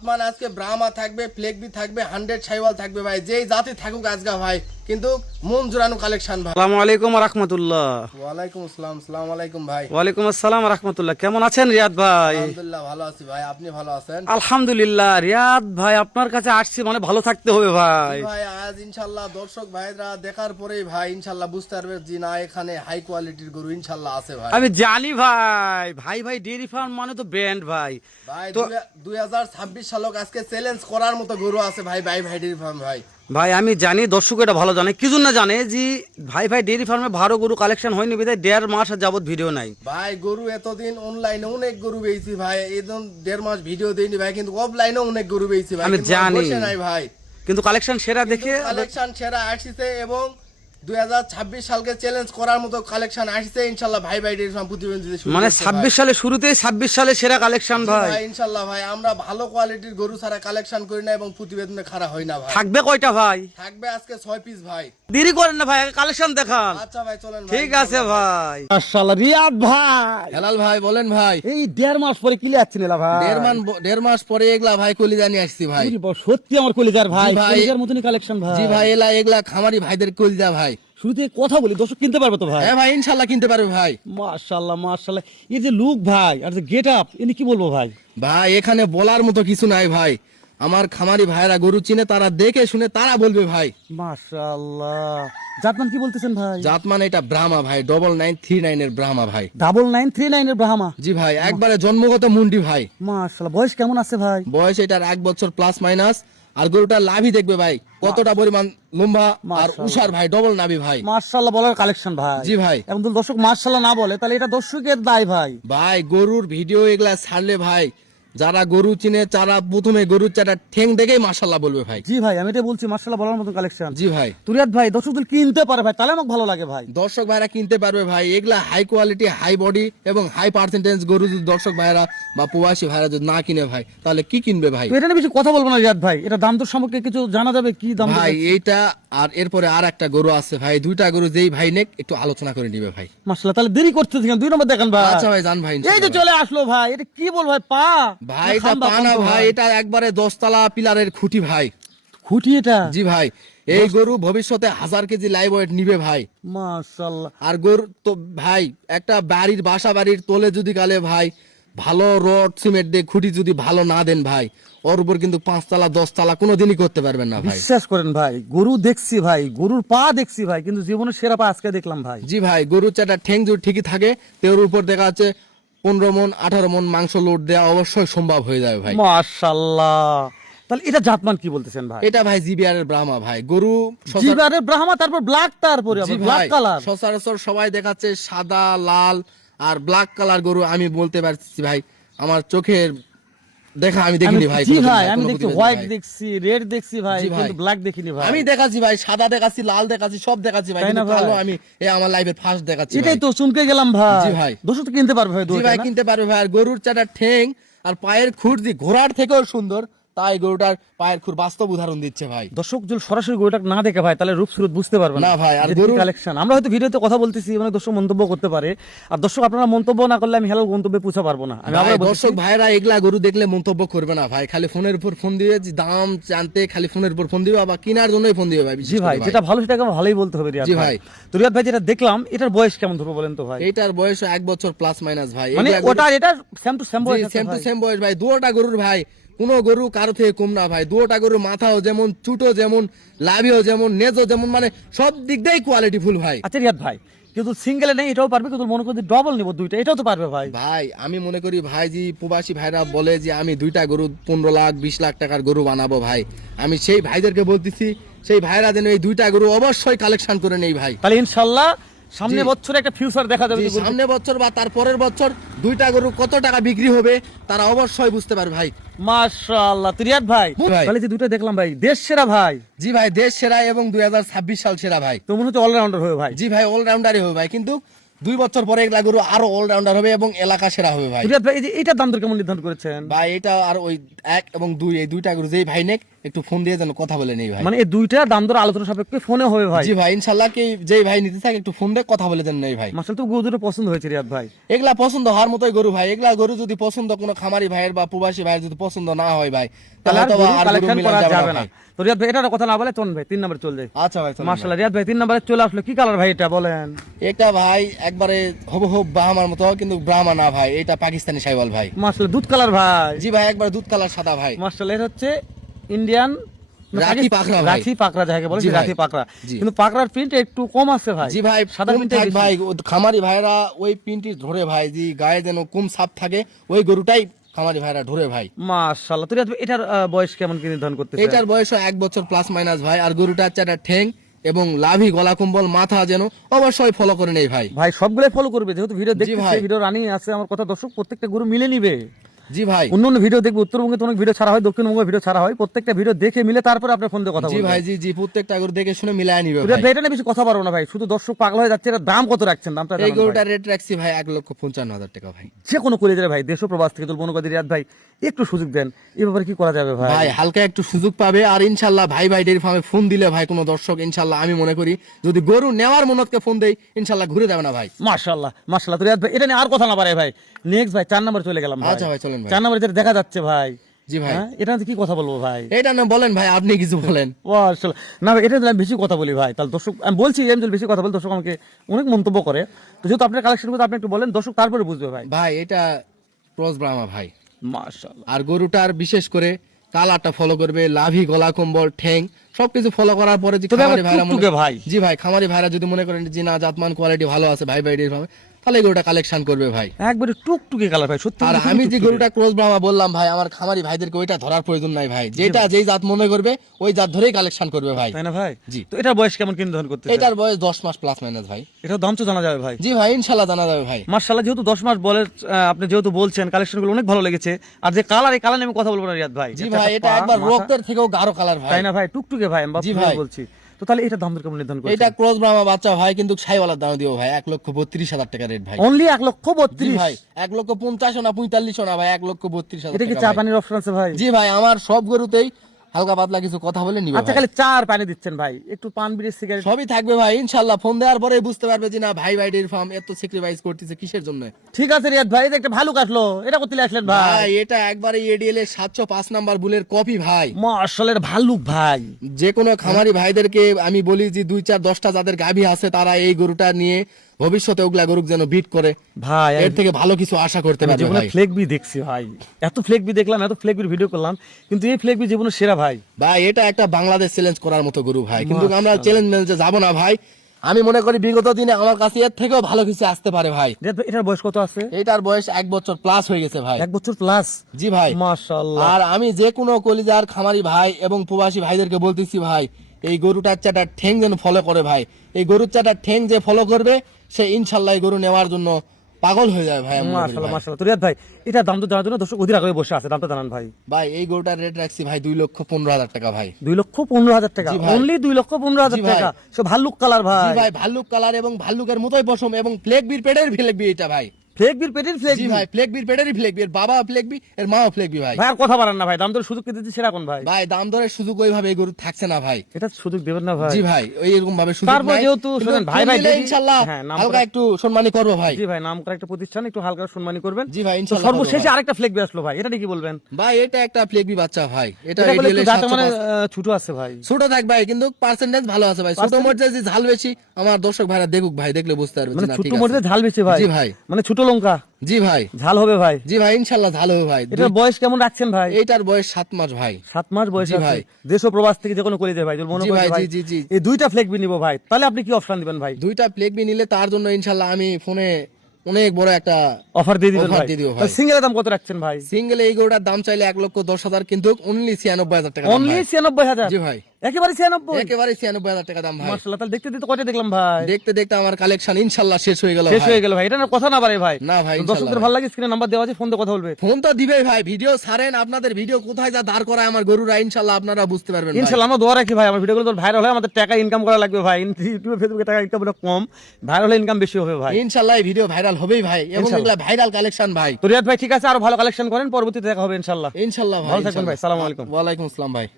জাতমান আজকে ব্রাহ্মা থাকবে, ফ্লেগবি থাকবে, 100 শাইওয়াল থাকবে ভাই, যেই জাতি থাকুক আজকে ভাই, কিন্তু মন জোড়ানো কালেকশন ভাই। আসসালামু আলাইকুম রাহমাতুল্লাহ। ওয়ালাইকুম আসসালাম। আসসালামু আলাইকুম ভাই। ওয়ালাইকুম আসসালাম রাহমাতুল্লাহ। কেমন আছেন রিয়াদ ভাই? আলহামদুলিল্লাহ ভালো আছি ভাই, আপনি ভালো আছেন? আলহামদুলিল্লাহ। রিয়াদ ভাই আপনার কাছে আসছি মানে ভালো থাকতে হবে ভাই। ভাই আজ ইনশাআল্লাহ দর্শক ভাইরা দেখার পরেই ভাই ইনশাআল্লাহ বুঝতে পারবে যে না এখানে হাই কোয়ালিটির গরু ইনশাআল্লাহ আছে ভাই। আমি জানি ভাই, ভাই ভাই ডেইরি ফার্ম মানে তো ব্র্যান্ড ভাই। ভাই তো 2026 সালক আজকে চ্যালেঞ্জ করার মতো গরু আছে ভাই, ভাই ভাই ডেইরি ফার্ম ভাই। ভাই আমি জানি, দর্শক এটা ভালো জানে, কি জন্য জানে যে ভাই ভাই ডেইরি ফার্মে ভালো গরু কালেকশন হয়নি বিধায় 1.5 মাস যাবত ভিডিও নাই ভাই। গরু এতদিন অনলাইনে অনেক গরু বেচছি ভাই, একদম 1.5 মাস ভিডিও দেইনি ভাই, কিন্তু অফলাইনে অনেক গরু বেচছি ভাই। আমি কিন্তু জানি। বসে নাই ভাই, কিন্তু কালেকশন সেরা দেখে কালেকশন সেরা আসছে এবং 2026 সালকে চ্যালেঞ্জ করার মতো কালেকশন আসছে ইনশাআল্লাহ ভাই ভাই ডেইরি ফার্ম প্রতিবেদন দিতে শুরু মানে করছে 26 সালে শুরুতেই 26 সালে সেরা কালেকশন ভাই। ভাই। ভাই ইনশাআল্লাহ ভাই আমরা ভালো কোয়ালিটির গরু ছাড়া কালেকশন করি না এবং প্রতিবেদনে খাড়া হয় না ভাই। থাকবে কয়টা ভাই? থাকবে আজকে 6 পিস ভাই। দেরি করেন না ভাই, কালেকশন দেখান। আচ্ছা ভাই চলেন ভাই। ঠিক আছে ভাই। মাশাআল্লাহ রিয়াদ ভাই, হেলাল ভাই বলেন ভাই। এই 1.5 মাস পরে কি যাচ্ছেন এলা ভাই? 1.5 মাস পরে এগুলা ভাই কলিজা নিয়ে আসছি ভাই। সত্যি আমার কলিজার ভাই, জি ভাই। কলিজার মতনই কালেকশন ভাই। জি ভাই এগুলা খামারি ভাইদের কলিজা ভাই। শুরুতে কথা বলি, দর্শক কিনতে পারবে তো ভাই? হ্যাঁ ভাই ইনশাআল্লাহ কিনতে পারবে ভাই। মাশাআল্লাহ মাশাআল্লাহ, এই যে লুক ভাই আর যে গেট আপ, ইনি কি বলবো ভাই? ভাই এখানে বলার মতো কিছু নাই ভাই, আমার খামারি ভাইরা গরু চিনে, তারা দেখে শুনে তারা বলবে ভাই। মাশাআল্লাহ। জাতমান কি বলতেছেন ভাই? জাত মানে এটা ব্রাহ্মা ভাই, 9939 এর ব্রাহ্মা ভাই। 9939 এর ব্রাহ্মা। জি ভাই একবারে জন্মগত মুন্ডি ভাই। মাশাআল্লাহ। বয়স কেমন আছে ভাই? বয়স এটার 1 বছর প্লাস মাইনাস। আর গরুটা লাভি দেখবে ভাই কতটা পরিমাণ লম্বা আর মাশাআল্লাহ। উষার ভাই, ডবল নাভি ভাই। মাশাআল্লাহ বলার কালেকশন ভাই। জি ভাই। এখন তো দর্শক মাশাআল্লাহ না বলে তাহলে এটা দর্শকের দায় ভাই। ভাই গরুর ভিডিও এগুলা ছাড়লে ভাই যারা গরু চিনে তারা প্রথমে গরুর চাটা ঠেং দেখেই মাশাআল্লাহ বলবে ভাই। জি ভাই আমি এটা বলছি, মাশাআল্লাহ বলার মতো কালেকশন। জি ভাই। তুরিয়াদ ভাই দর্শক যদি কিনতে পারে ভাই তাহলে আমাকে ভালো লাগে ভাই। দর্শক ভাইরা কিনতে পারবে ভাই, এগুলা হাই কোয়ালিটি হাই বডি এবং হাই পার্সেন্টেজ গরু যদি দর্শক ভাইরা বা প্রবাসী ভাইরা যদি না কিনে ভাই তাহলে কি কিনবে ভাই? তো এটা নিয়ে বেশি কথা বলবো না রিয়াদ ভাই, এটা দাম দর সম্পর্কে কিছু জানা যাবে কি দাম? ভাই এইটা আর এরপরে আর একটা গরু আছে ভাই, দুইটা গরু যেই ভাই নেক একটু আলোচনা করে নিবে ভাই। মাশাআল্লাহ তাহলে দেরি করতেছি কেন? 2 নম্বর দেখেন ভাই। আচ্ছা ভাই জান ভাই। এই যে চলে আসলো ভাই, এটা কি বল ভাই? পা ভাই এটা পা না ভাই, এটা একবারে 10 তলা পিলারের খুঁটি ভাই। খুঁটি এটা? জি ভাই। এই গরু ভবিষ্যতে 1000 কেজি লাইভ ওয়েট নিবে ভাই। মাশাআল্লাহ। আর গরু তো ভাই একটা বাড়ির বাসা বাড়ির তোলে যদি গালে ভাই ভালো রড সিমেন্ট দিয়ে খুঁটি যদি ভালো না দেন ভাই, ওর উপর কিন্তু 5 তলা 10 তলা কোনোদিনই করতে পারবেন না ভাই। বিশ্বাস করেন ভাই, গরু দেখছি ভাই, গরুর পা দেখছি ভাই, কিন্তু জীবনের সেরা পা আজকে দেখলাম ভাই। জি ভাই গরুর চাটা ঠেং যদি ঠিকই থাকে তোর উপর দেখা যাচ্ছে 15 মন 18 মন মাংস লোড দেওয়া অবশ্যই সম্ভব হয়ে যাবে ভাই। মাশাআল্লাহ। তাহলে এটা জাতমান কি বলতেছেন ভাই? এটা ভাই জিবিআর এর ব্রাহ্মা ভাই। গরু জিবারের ব্রাহ্মা, তারপর ব্ল্যাক, তারপরে জি আবার ব্ল্যাক ভাই, কালার। সচরাচর সবাই দেখাচ্ছে সাদা লাল আর ব্ল্যাক কালার গরু। আমি বলতে পারছি ভাই আমার চোখের দেখা আমি দেখিনি ভাই। জি কোনোদিন ভাই ভাই, আমি কোনো দেখছি প্রতিবেদন হোয়াইট ভাই। দেখছি, রেড দেখছি ভাই, জি ভাই। কিন্তু ব্ল্যাক দেখিনি ভাই। আমি দেখাচ্ছি ভাই, সাদা দেখাচ্ছি, লাল দেখাচ্ছি, সব দেখাচ্ছি ভাই, তাই না কিন্তু ভাই? কালো আমি এই আমার লাইফের ফার্স্ট দেখাচ্ছি এটাই ভাই। তো চমকে গেলাম ভাই। জি ভাই। দর্শক তো কিনতে পারবে ভাই জি দুটো ভাই না? কিনতে পারবে ভাই। আর গরুর চাটা ঠেং আর পায়ের খুর দি ঘোড়ার থেকেও সুন্দর, তাই গরুটার পায়ের খুর বাস্তব উদাহরণ দিচ্ছে ভাই। দর্শক যদি সরাসরি গরুটা না দেখে ভাই তাহলে রূপ সুরত বুঝতে পারবে না ভাই। আর যে কি গরুর কালেকশন। আমরা হয়তো ভিডিওতে কথা বলতেছি, মানে দর্শক মন্তব্য করতে পারে, আর দর্শক আপনারা মন্তব্য না করলে আমি হেলাল গন্তব্যে পৌঁছা পারবো না। আমি ভাই, আবার বলতেছি, দর্শক ভাইরা এগুলা গরু দেখলে মন্তব্য করবে না ভাই, খালি ফোনের উপর ফোন দিবে, যে দাম জানতে খালি ফোনের উপর ফোন দিবে, আবার কেনার জন্যই ফোন দিবে ভাই। বিশেষ জি করে ভাই যেটা ভালো সেটাকে ভালোই বলতে হবে রিয়াদ জি ভাই। ভাই। তো রিয়াদ ভাই যেটা দেখলাম এটার বয়স কেমন ধরবো বলেন তো ভাই? এইটার বয়স 1 বছর প্লাস মাইনাস ভাই। মানে এগুলা ওটা এটা সেম টু সেম বয়স আছে সেম টু ভাই। সেম বয়স ভাই। দুটোটা গরুর ভাই কোনো গরু কারো থেকে কম না ভাই। দুটোটা গরুর মাথাও যেমন, চুটো যেমন, লাভিও যেমন, নেজও যেমন, মানে সব দিক দিয়েই কোয়ালিটি ফুল ভাই। আচ্ছা রিয়াদ ভাই, কিন্তু সিঙ্গেলে নেই এটাও পারবে, কিন্তু মনে করি ডবল নিব দুইটা, এটাও তো পারবে ভাই। ভাই আমি মনে করি ভাই যে প্রবাসী ভাইরা বলে যে আমি দুইটা গরু 15 লাখ 20 লাখ টাকার গরু বানাবো ভাই, আমি সেই ভাইদেরকে বলতেছি সেই ভাইরা যেন এই দুইটা গরু অবশ্যই কালেকশন করে নেই ভাই। তাহলে ইনশাআল্লাহ সামনে জি। বছরে একটা ফিউচার দেখা যাবে জি, যে গরু- সামনে বছর বা তার পরের বছর দুইটা গরু কত টাকা বিক্রি হবে তারা অবশ্যই বুঝতে পারবে ভাই। মাশাআল্লাহ। তো রিয়াদ ভাই ভাই। তাহলে যে দুইটা দেখলাম ভাই দেশ সেরা ভাই, জি ভাই দেশ সেরা এবং 2026 সাল সেরা ভাই। তো মনে হচ্ছে অলরাউন্ডার হবে ভাই। জি ভাই অলরাউন্ডারই হবে ভাই, কিন্তু 2 বছর পরে এগুলা গরু আরো অলরাউন্ডার হবে এবং এলাকা সেরা হবে ভাই। রিয়াদ ভাই এই যে এটার দাম দর কেমন নির্ধারণ করেছেন? ভাই এটা আর ওই 1 এবং 2 এই দুইটা গরু যেই ভাই নেক একটু ফোন দিয়ে যেন কথা বলে নেই ভাই। মানে এই দুইটা দাম দর আলোচনা সাপেক্ষে ফোনে হবে ভাই। জি ভাই, ইনশাল্লাহ কি যেই ভাই নিতে থাকে একটু ফোন দিয়ে কথা বলে দেন নেই ভাই। মাশাআল্লাহ, তো গরু দুটো পছন্দ হয়েছে রিয়াদ ভাই। এগুলা পছন্দ হওয়ার মতোই গরু ভাই। এগুলা গরু যদি পছন্দ কোনো খামারি ভাইয়ের বা প্রবাসী ভাইয়ের যদি পছন্দ না হয় ভাই, তাহলে আর তো গরু আর গরু কালেকশন মিলানো করা যাবে যাবে না। ভাই। তো রিয়াদ ভাই এটার কথা না বলে চলুন ভাই 3 নম্বরে চলে যাই। আচ্ছা ভাই, চলুন ভাই। মাশাআল্লাহ, রিয়াদ ভাই 3 নম্বরে চলে আসলো। কি কালার ভাই এটা বলেন? এটা ভাই একবারে হুবহু ব্রাহ্মার মতো, কিন্তু ব্রাহ্মা না ভাই, এটা পাকিস্তানি শাইওয়াল ভাই। মাশাআল্লাহ, দুধ কালার ভাই। জি ভাই, একবার দুধ কালার সাদা ভাই। মাশাআল্লাহ, এটা হচ্ছে ইন্ডিয়ান রাখি পাকড়া ভাই। রাখি পাকড়া যাকে বলে, জি ভাই। রাখি পাকড়া। জি। কিন্তু পাকড়ার প্রিন্ট একটু কম আছে ভাই। জি ভাই, সাদা কম প্রিন্ট থাক ভাই। খামারি ভাইরা ওই পিনটি ধরে ভাই, যে গায়ে যেন কম ছাপ থাকে, ওই গরুটাই খামারি ভাইরা ধরে ভাই। মাশাআল্লাহ, তো রিয়াদ ভাই এটার বয়স কেমন কি নির্ধারণ করতেছে? এটার বয়স 1 বছর প্লাস মাইনাস ভাই। আর গরুটা হচ্ছে একটা ঠ্যাং এবং লাভি, গলা কম্বল, মাথা যেন অবশ্যই ফলো করে নেই ভাই। ভাই সবগুলাই ফলো করবে, যেহেতু ভিডিও জি দেখতেছে, ভাই। ভিডিও রানিং আছে। আমার কথা দর্শক প্রত্যেকটা গরু মিলে নিবে। জি ভাই। অন্য অন্য ভিডিও দেখবে, উত্তরবঙ্গে তো অনেক ভিডিও ছাড়া হয়, দক্ষিণবঙ্গে ভিডিও ছাড়া হয়। প্রত্যেকটা ভিডিও দেখে মিলে তারপরে আপনি ফোন দিয়ে কথা জি বলবেন। ভাই, জি জি, প্রত্যেকটা গরু দেখে শুনে মিলায় নিবে রিয়াদ ভাই। ভাই এটা নিয়ে বেশি কথা পারবো না ভাই, শুধু দর্শক পাগল হয়ে যাচ্ছে। এর দাম কত রাখছেন? দামটা এই জানান ভাই। গরুটার রেট রাখছি ভাই 1,55,000 টাকা ভাই। যে কোনো কলেজের ভাই, দেশ ও প্রবাস থেকে তুলবো নগদ। রিয়াদ ভাই একটু সুযোগ দেন, এই ব্যাপারে কি করা যাবে ভাই? ভাই হালকা একটু সুযোগ পাবে। আর ইনশাল্লাহ ভাই ডেয়ারি ফার্মে ফোন দিলে ভাই কোনো দর্শক, ইনশাল্লাহ আমি মনে করি যদি গরু নেওয়ার মনতকে ফোন দেই, ইনশাল্লাহ ঘুরে যাবে না ভাই। মাশাআল্লাহ মাশাআল্লাহ, তো রিয়াদ ভাই এটা নিয়ে আর কথা না পারে ভাই। নেক্সট ভাই 4 নম্বরে চলে গেলাম ভাই। আচ্ছা ভাই, চলেন ভাই। 4 নম্বরে যেটা দেখা যাচ্ছে ভাই। জি ভাই। হ্যাঁ, এটা নিয়ে কি কথা বলবো ভাই? এটা না বলেন ভাই, আপনি কিছু বলেন। মাশাআল্লাহ, না ভাই এটা নিয়ে আমি বেশি কথা বলি ভাই, তাহলে দর্শক, আমি বলছি আমি যদি বেশি কথা বলি দর্শক আমাকে অনেক মন্তব্য করে। তো যেহেতু আপনার কালেকশন করতে আপনি একটু বলেন, দর্শক তারপরে বুঝবে ভাই। ভাই এটা ক্রস ব্রাহ্মা ভাই। মাশাআল্লাহ, আর গরুটার বিশেষ করে কালারটা ফলো করবে, লাভি, গলা কম্বল, ঠ্যাং সবকিছু ফলো করার পরে যে তবে আবার খামারি ভাইরা টুকটুকে ভাই। জি ভাই, খামারি ভাইরা যদি মনে করেন যে না জাতমান কোয়ালিটি ভালো আছে ভাই ডেয়ারি ফার্মে, তাহলে এই গরুটা কালেকশন করবে ভাই। একবারে টুকটুকে কালার ভাই, সত্যি। আর আমি যে গরুটা ক্রস ব্রাহ্মা বললাম ভাই, আমার খামারি ভাইদেরকে ওইটা ধরার প্রয়োজন নাই ভাই। যেটা যেই জাত মনে করবে ওই জাত ধরেই কালেকশন করবে ভাই। তাই না ভাই? জি। তো এটার বয়স কেমন কি নির্ধারণ করতেছে? এটার বয়স 10 মাস প্লাস মাইনাস ভাই। এটার দাম তো জানা যাবে ভাই। জি ভাই, ইনশাল্লাহ জানা যাবে ভাই। মাশাআল্লাহ, যেহেতু 10 মাস বলে আপনি যেহেতু বলছেন, কালেকশনগুলো অনেক ভালো লেগেছে। আর যে কালার, এই কালার নিয়ে আমি কথা বলবো না রিয়াদ ভাই। জি ভাই, এটা একবার রক্তের থেকেও গাঢ় কালার ভাই। তাই না ভাই? টুকটুকে ভাই, আমি জি ভাই। বলছি। তো তাহলে এটা দাম দর কেমন নির্ধারণ করছেন? এটা ক্রস ব্রাহ্মা বাচ্চা ভাই, কিন্তু ছাইওয়ালার দাম দিও ভাই 1,32,000 টাকা রেট ভাই। অনলি জি 1,32,000 ভাই, 1,50,000 না 45,000 না ভাই, 1,32,000 এটা কি টাকা চা ভাই। পানির অপশন আছে ভাই? জি ভাই, আমার সব গরুতেই হালকা পাতলা কিছু কথা বলে নিবে আচ্ছা, ভাই। খালি চার পানি দিচ্ছেন ভাই, একটু পান বিড়ি সিগারেট? সবই থাকবে ভাই ইনশাল্লাহ। ফোন দেওয়ার পরে বুঝতে পারবে যে না ভাই ডেয়ারি ফার্ম এত স্যাক্রিফাইস করতেছে কিসের জন্য। ঠিক আছে রিয়াদ ভাই, এই যে একটা ভালুক আসলো, এটা করতে আসলেন ভাই? ভাই এটা একবারে এডিএল এর 705 নাম্বার বুলের কপি ভাই। মাশাআল্লাহ, এটা ভালুক ভাই। যে কোনো খামারি ভাইদেরকে আমি বলি যে 2-4-10টা যাদের গাভী আছে তারা এই গরুটা নিয়ে ভবিষ্যতে ওগুলা গরু যেন বিট করে ভাই এর থেকে ভালো কিছু আশা করতে পারবে জীবনে ভাই। ফ্লেক বি দেখছি ভাই, এত ফ্লেক বি দেখলাম, এত ফ্লেক বির ভিডিও করলাম, কিন্তু এই ফ্লেক বি জীবনে সেরা ভাই। ভাই এটা একটা বাংলাদেশ চ্যালেঞ্জ করার মতো গরু ভাই, কিন্তু আমরা চ্যালেঞ্জ ম্যালেঞ্জে যাব না ভাই। আমি মনে করি বিগত দিনে আমার কাছে এর থেকেও ভালো কিছু আসতে পারে ভাই। রিয়াদ ভাই এটার বয়স কত আছে? এটার বয়স 1 বছর প্লাস হয়ে গেছে ভাই। 1 বছর প্লাস? জি ভাই। মাশাআল্লাহ। আর আমি যে কোনো কলিজার খামারি ভাই এবং প্রবাসী ভাইদেরকে বলতেছি ভাই, এই গরুটার চাটা ঠ্যাং যেন ফলো করে ভাই। এই গরুর চাটা ঠ্যাং যে ফলো করবে সে ইনশাল্লাহ এই গরু নেওয়ার জন্য পাগল হয়ে যাবে ভাই। আমি মনে করি মাশাআল্লাহ ভাই। মাশাআল্লাহ, তো রিয়াদ ভাই এটা দাম তো জানার জন্য দর্শক অধীর আগ্রহে বসে আছে, দামটা জানান ভাই। ভাই এই গরুটার রেট রাখছি ভাই 2,15,000 টাকা ভাই। 2,15,000 টাকা? জি ভাই। অনলি 2,15,000 জি ভাই। টাকা? সে ভাল্লুক কালার জি ভাই। ভাই, ভাল্লুক কালার এবং ভাল্লুকের মতোই পশম এবং ফ্লেক বির পেটের ফ্লেক বি এটা ভাই। ফ্লেক বির পেটের ফ্লেক জি ভাই, ফ্লেক বির পেটেরই ফ্লেক বি, এর বাবা ফ্লেক বি, এর মাও ফ্লেক বি ভাই। ভাই আর কথা বাড়ান না ভাই, দাম দর সুযোগ কি দিতে সেরা কোন ভাই? ভাই দাম দরের সুযোগ ওইভাবে এই গরু থাকছে না ভাই। এটা সুযোগ দেবেন না ভাই? জি ভাই, ওই এরকম ভাবে সুযোগ তারপর নাই। যেহেতু কিন্তু শুনেন ভাই ভাই ফোন দিলে যদি- ইনশাআল্লাহ হ্যাঁ, নাম হালকা করা- একটু সম্মানী করবো ভাই। জি ভাই, নাম করা একটা প্রতিষ্ঠান, একটু হালকা সম্মানী করবেন। জি ভাই, তো ইনশাআল্লাহ সর্বশেষে করবো ভাই। আরেকটা ফ্লেক বি আসলো ভাই, এটা নিয়ে কি বলবেন? ভাই এটা একটা ফ্লেক বি বাচ্চা ভাই। এটা এটা বলে ADL একটু এর দাঁতে মানে 705 ছোট আছে ভাই। ছোট থাক ভাই, কিন্তু পার্সেন্টেজ ভালো আছে ভাই। ছোট মধ্যে যে ঝাল বেশি আমার দর্শক ভাইরা দেখুক ভাই, দেখলে বুঝতে পারবে মানে যে না ছোট ঠিক আছে। মরিচে ঝাল বেশি ভাই? জি ভাই। মানে ছোট লঙ্কা জি ভাই। ঝাল হবে ভাই? জি ভাই, ইনশাআল্লাহ ঝাল হবে ভাই। এটার বয়স কেমন রাখছেন ভাই? এইটার বয়স 7 মাস ভাই। 7 মাস বয়স জি আছে। ভাই। দেশ ও প্রবাস থেকে যে কোনো করে যায় ভাই, যদি মনে জি করে ভাই, ভাই জি, জি, জি। এই দুইটা ফ্লেক বি নিব ভাই, তাহলে আপনি কি অপশন দিবেন ভাই? দুইটা প্লেগ বি নিলে তার জন্য ইনশাআল্লাহ আমি ফোনে অনেক বড় একটা অফার দিয়ে দিবেন offer ভাই? দিয়ে দিব ভাই। তাহলে সিঙ্গেলের দাম কত রাখছেন ভাই? সিঙ্গেল এই গরুটার দাম চাইলে 1,10,000, কিন্তু অনলি 96,000 টাকা দাম অনলি ভাই। 96,000? জি ভাই, একেবারে 96? একেবারে 96,000 টাকা দাম ভাই। মাশাআল্লাহ, তাহলে দেখতে দেখতে কয়টা দেখলাম ভাই? দেখতে দেখতে আমার কালেকশন ইনশাআল্লাহ শেষ হয়ে গেল শেষ ভাই। হয়ে গেল ভাই, এটা না কথা না পারে ভাই। না ভাই, তো ইনশাআল্লাহ দর্শকদের ভাই। ভালো লাগে, স্ক্রিনে নাম্বার দেওয়া আছে, ফোন দিয়ে কথা বলবে। ফোন তো দিবেই ভাই, ভিডিও ছাড়েন, আপনাদের ভিডিও কোথায় যা দাঁড় করায় আমার গরুরা ইনশাআল্লাহ আপনারা বুঝতে পারবেন ভাই। ইনশাআল্লাহ আমরা দোয়া রাখি ভাই, আমার ভিডিওগুলো তো ভাইরাল হয়, আমাদের টাকা ইনকাম করা লাগবে ভাই। ইউটিউবে ফেসবুকে টাকা ইনকাম কম, ভাইরাল হলে ইনকাম বেশি হবে ভাই। ইনশাআল্লাহ এই ভিডিও ভাইরাল হবেই ভাই, এবং ইনশাআল্লাহ। এগুলা ভাইরাল কালেকশন ভাই। তো রিয়াদ ভাই ঠিক আছে, আরো ভালো কালেকশন করেন, পরবর্তীতে দেখা হবে ইনশাআল্লাহ। ইনশাআল্লাহ ভাই। ভালো থাকবেন ভাই, ইনশাআল্লাহ। সালামু আলাইকুম। ওয়ালাইকুম আসসালাম ভাই।